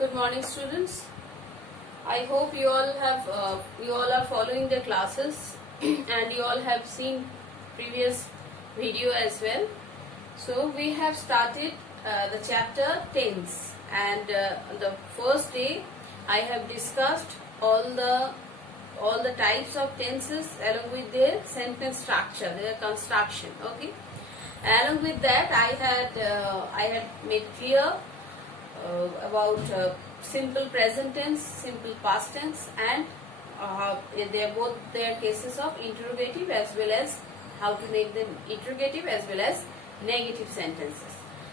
Good morning, students. I hope you all are following the classes and you all have seen previous video as well. So we have started the chapter tense, and the first day I have discussed all the types of tenses along with their sentence structure, their construction. Okay. Along with that, I had made clear about simple present tense, simple past tense, and they are both their cases of interrogative as well as how to make them interrogative as well as negative sentences.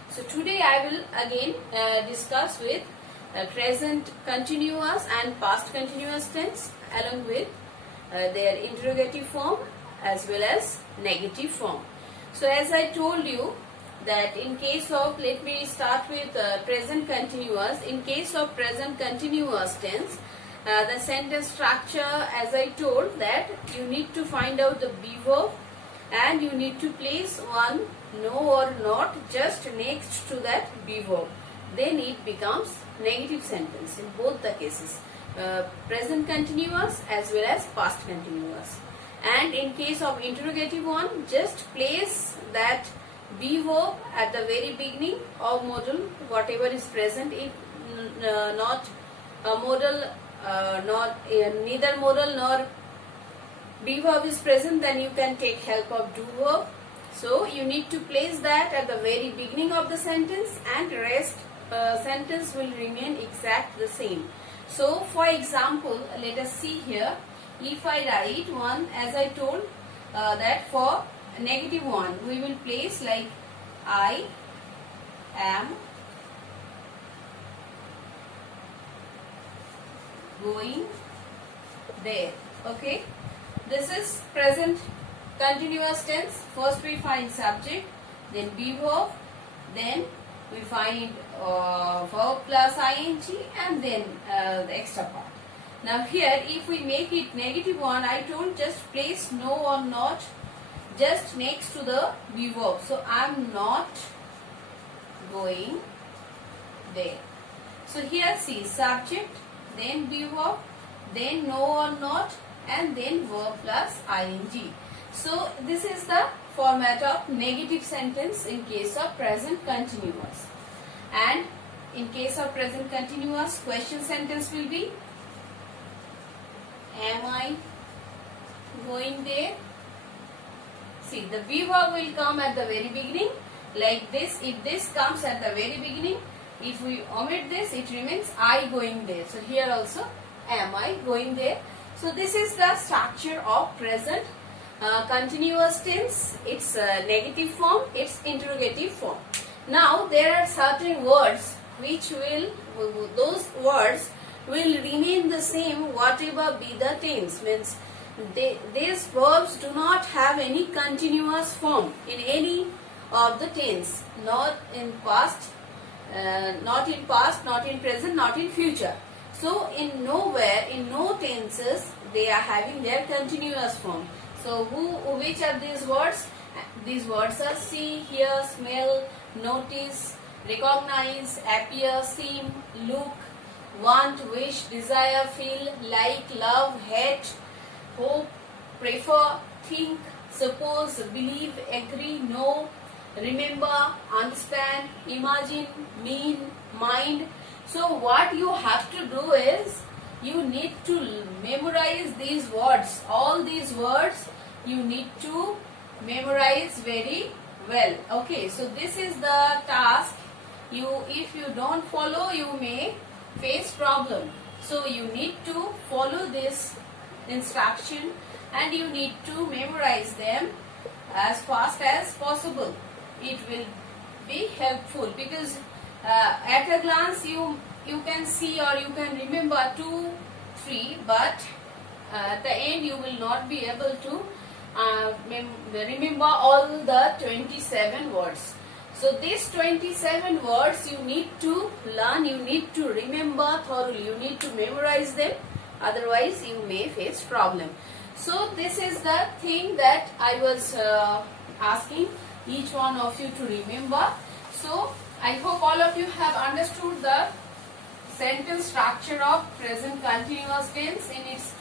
So today I will again discuss with present continuous and past continuous tense along with their interrogative form as well as negative form. So as I told you that in case of, let me start with present continuous. In case of present continuous tense, the sentence structure, as I told, that you need to find out the be verb and you need to place one no or not just next to that be verb. Then it becomes negative sentence in both the cases, present continuous as well as past continuous. And in case of interrogative one, just place that be verb at the very beginning of modal, whatever is present. If not a modal, neither modal nor be verb is present, then you can take help of do verb. So you need to place that at the very beginning of the sentence, and rest sentence will remain exact the same. So for example, let us see here. If I write one, as I told that for negative one, we will place like I am going there. Okay, this is present continuous tense. First we find subject, then be verb, then we find verb plus ing, and then the extra part. Now here, if we make it negative one, I told just place no or not just next to the be verb. So I am not going there. So here see, subject, then be verb, then no or not, and then verb plus ing. So this is the format of negative sentence in case of present continuous. And in case of present continuous, question sentence will be, am I going there? See, the be verb will come at the very beginning like this. If this comes at the very beginning, if we omit this, it remains I going there. So here also, am I going there? So this is the structure of present continuous tense. It's negative form, it's interrogative form. Now there are certain words which those words will remain the same whatever be the tense. Means these verbs do not have any continuous form in any of the tense, not in past, not in present, not in future. So in nowhere, in no tenses, they are having their continuous form. So which are these words? These words are see, hear, smell, notice, recognize, appear, seem, look, want, wish, desire, feel, like, love, hate, hope, prefer, think, suppose, believe, agree, know, remember, understand, imagine, mean, mind. So what you have to do is, you need to memorize these words. All these words you need to memorize very well. Okay, so this is the task. If you don't follow, you may face problem. So you need to follow this instruction and you need to memorize them as fast as possible. It will be helpful because at a glance you can see or you can remember 2, 3, but at the end you will not be able to remember all the 27 words. So these 27 words you need to learn, you need to remember thoroughly, you need to memorize them, otherwise you may face problem. So this is the thing that I was asking each one of you to remember. So I hope all of you have understood the sentence structure of present continuous tense in its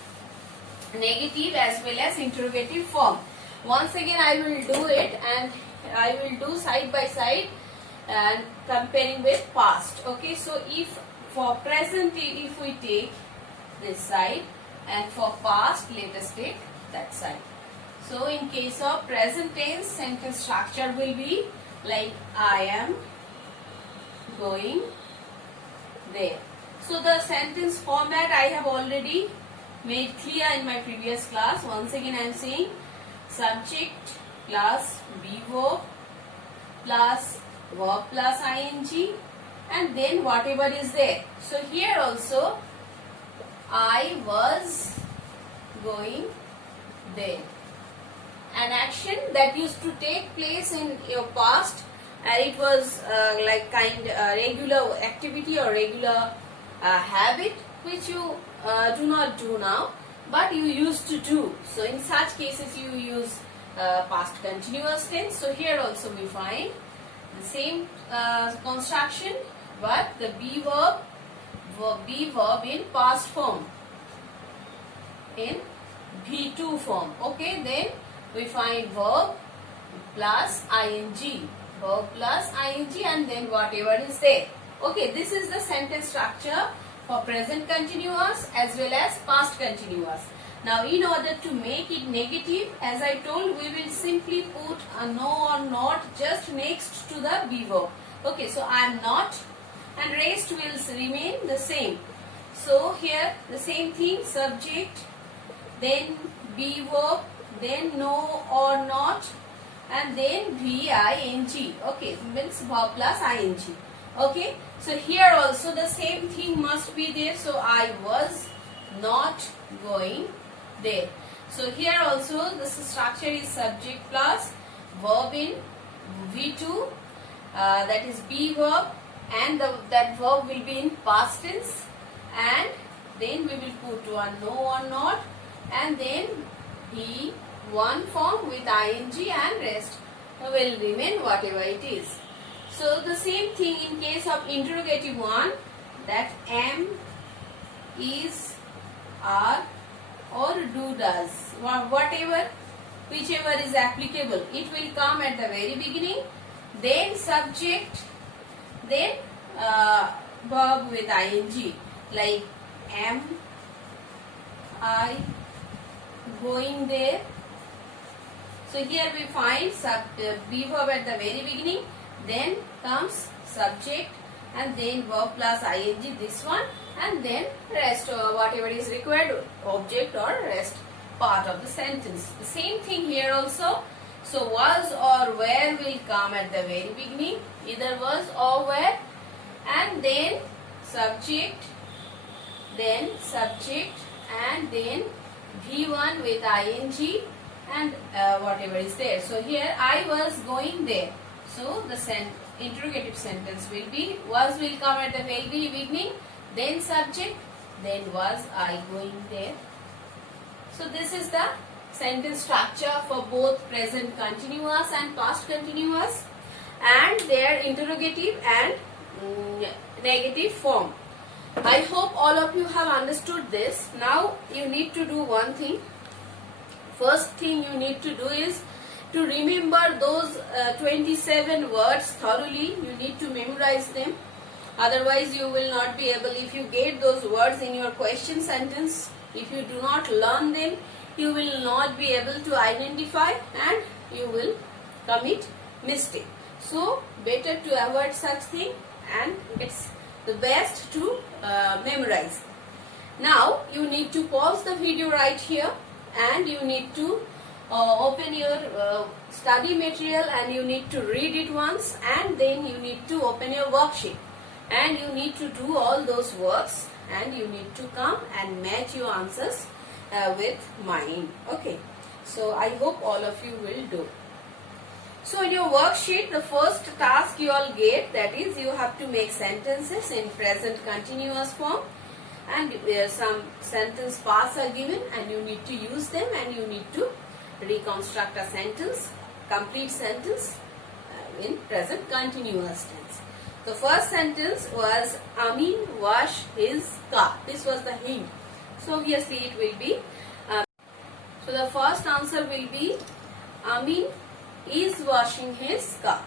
negative as well as interrogative form. Once again I will do it, and I will do side by side and comparing with past. Okay, so if for present, if we take this side, and for past let us take that side. So in case of present tense, sentence structure will be like I am going there. So the sentence format I have already made clear in my previous class. Once again I am saying subject plus be verb plus verb plus ing, and then whatever is there. So here also I was going there. An action that used to take place in your past, and it was like regular activity or regular habit which you do not do now, but you used to do. So in such cases you use past continuous tense. So here also we find the same construction, but the be verb in past form, in V2 form. Okay, then we find verb plus ing, and then whatever is there. Okay, this is the sentence structure for present continuous as well as past continuous. Now in order to make it negative, as I told, we will simply put a no or not just next to the be verb. Okay, so I am not, and rest will remain the same. So here the same thing, subject, then be verb, then no or not, and then VING. Okay, means verb plus ing. Okay, so here also the same thing must be there. So I was not going there. So here also the structure is subject plus verb in V2, that is be verb, and that verb will be in past tense, and then we will put one no or not, and then be one form with ing, and rest will remain whatever it is. So the same thing in case of interrogative one, that am, is, are, or do, does, whatever, whichever is applicable, it will come at the very beginning, then subject, then verb with ing, like am I going there. So here we find be verb at the very beginning, then comes subject, and then verb plus ing, this one, and then rest whatever is required, object or rest part of the sentence. The same thing here also. So was or were will come at the very beginning, either was or were, and then subject, and then V1 with ing, and whatever is there. So here I was going there. So the interrogative sentence will be was will come at the very beginning, then subject, then was I going there. So this is the sentence structure for both present continuous and past continuous, and their interrogative and negative form. I hope all of you have understood this. Now you need to do one thing. First thing you need to do is to remember those 27 words thoroughly. You need to memorize them. Otherwise you will not be able, if you get those words in your question sentence, if you do not learn them, you will not be able to identify and you will commit mistake. So better to avoid such thing, and it's the best to memorize. Now you need to pause the video right here, and you need to open your study material, and you need to read it once, and then you need to open your worksheet, and you need to do all those works, and you need to come and match your answers with mine. Okay, so I hope all of you will do. So in your worksheet, the first task you all get, that is you have to make sentences in present continuous form, and some sentence parts are given, and you need to use them, and you need to reconstruct a sentence, complete sentence in present continuous tense. The first sentence was Amin wash his car. This was the hint. So obviously it will be. So the first answer will be Amin is washing his car.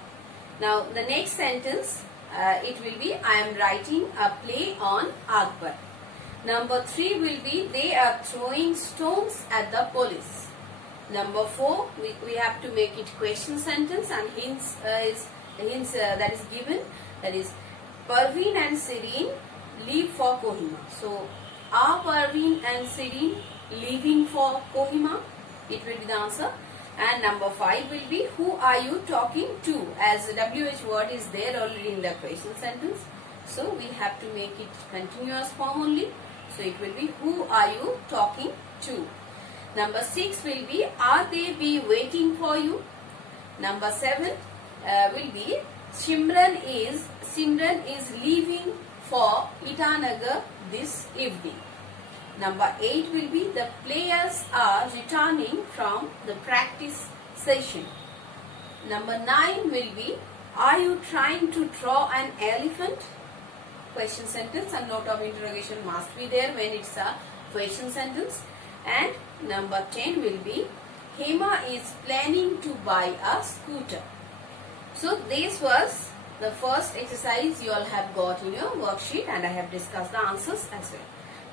Now the next sentence it will be I am writing a play on Akbar. Number 3 will be they are throwing stones at the police. Number 4 we have to make it question sentence, and hints that is given, that is Parveen and Sireen leave for Kohima. So are Parveen and Sireen leaving for Kohima? It will be the answer. And number 5 will be who are you talking to, as the WH word is there already in the question sentence. So we have to make it continuous form only. So it will be who are you talking to. Number 6 will be are they be waiting for you. Number 7 will be Simran is leaving for Itanagar this evening. Number 8 will be the players are returning from the practice session. Number 9 will be are you trying to draw an elephant? Question sentence, and note of interrogation must be there when it's a question sentence. And number 10 will be Hema is planning to buy a scooter. So this was the first exercise you all have got in your worksheet, and I have discussed the answers as well.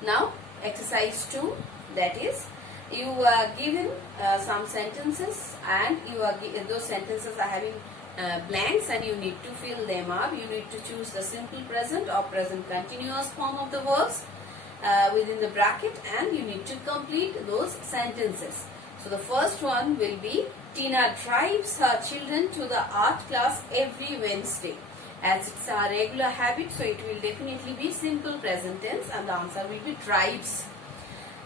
Now exercise 2, that is you are given some sentences, and those sentences are having blanks, and you need to fill them up. You need to choose the simple present or present continuous form of the verbs within the bracket, and you need to complete those sentences. So the first one will be Tina drives her children to the art class every Wednesday. As it's a regular habit, so it will definitely be simple present tense, and the answer will be drives.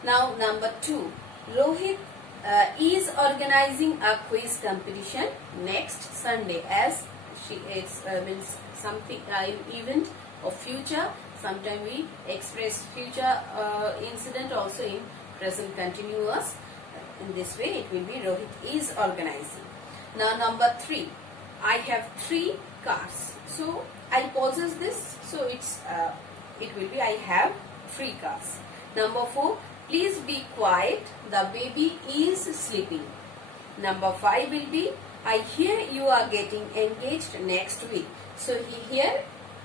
Now number 2, Rohit is organizing a quiz competition next Sunday, as it's means something event of future. Sometimes we express future incident also in present continuous. In this way it will be Rohit is organizing. Now number 3, I have 3 cars. So I possess this, so it will be I have 3 cars. Number 4, please be quiet, the baby is sleeping. Number 5 will be I hear you are getting engaged next week. So here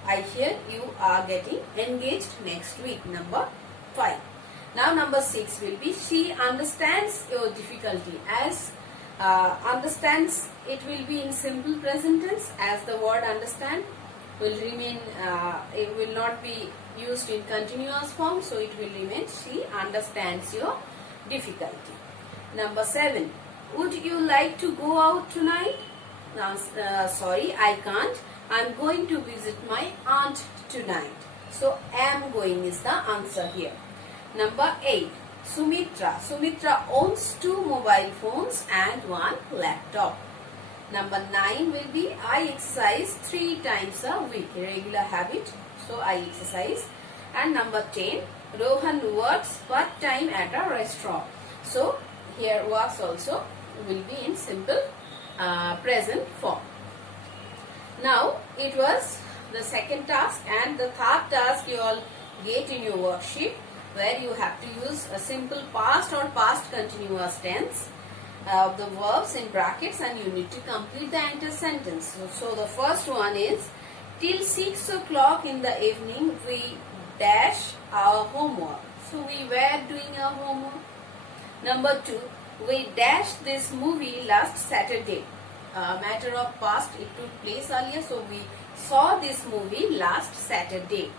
I hear you are getting engaged next week. Number 5. Now number 6 will be she understands your difficulty, as understands, it will be in simple present tense, as the word understand will remain, it will not be used in continuous form, so it will remain she understands your difficulty. Number 7, would you like to go out tonight? Sorry, I can't. I'm going to visit my aunt tonight. So am going is the answer here. Number 8, Sumitra owns 2 mobile phones and 1 laptop. Number 9 will be I exercise 3 times a week, regular habit, so I exercise. And number 10, Rohan works part-time at a restaurant. So here works also will be in simple present form. Now it was the second task, and the third task you all get in your worksheet, where you have to use a simple past or past continuous tense of the verbs in brackets, and you need to complete the entire sentence. So the first one is till 6 o'clock in the evening we dash our homework. So we were doing our homework. Number 2, we dashed this movie last Saturday. Matter of past, it took place earlier, so we saw this movie last Saturday.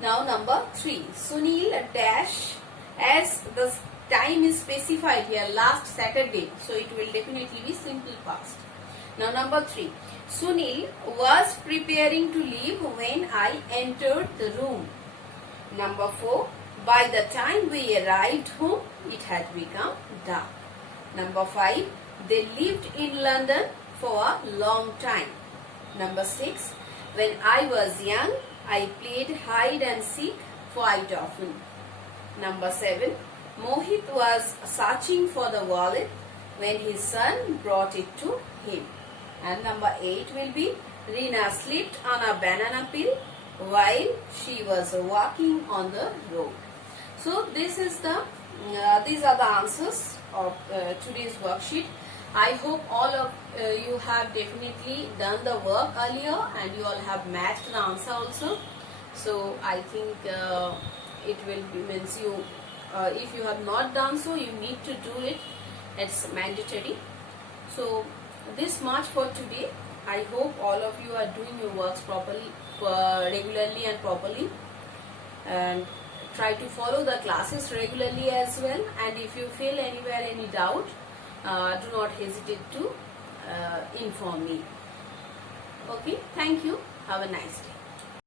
Now number 3, Sunil dash, as the time is specified here, last Saturday, so it will definitely be simple past. Now number 3, Sunil was preparing to leave when I entered the room. Number 4, by the time we arrived home, it had become dark. Number 5, they lived in London for a long time. Number 6, when I was young, I played hide and seek quite often. Number 7, Mohit was searching for the wallet when his son brought it to him. And number 8 will be Reena slipped on a banana peel while she was walking on the road. So this is these are the answers of today's worksheet. I hope all of you have definitely done the work earlier and you all have matched the answer also. So I think it will be means you if you have not done so, you need to do it. It's mandatory. So this much for today. I hope all of you are doing your works properly, regularly and properly, and try to follow the classes regularly as well. And if you feel anywhere any doubt, do not hesitate to inform me. Okay, thank you. Have a nice day.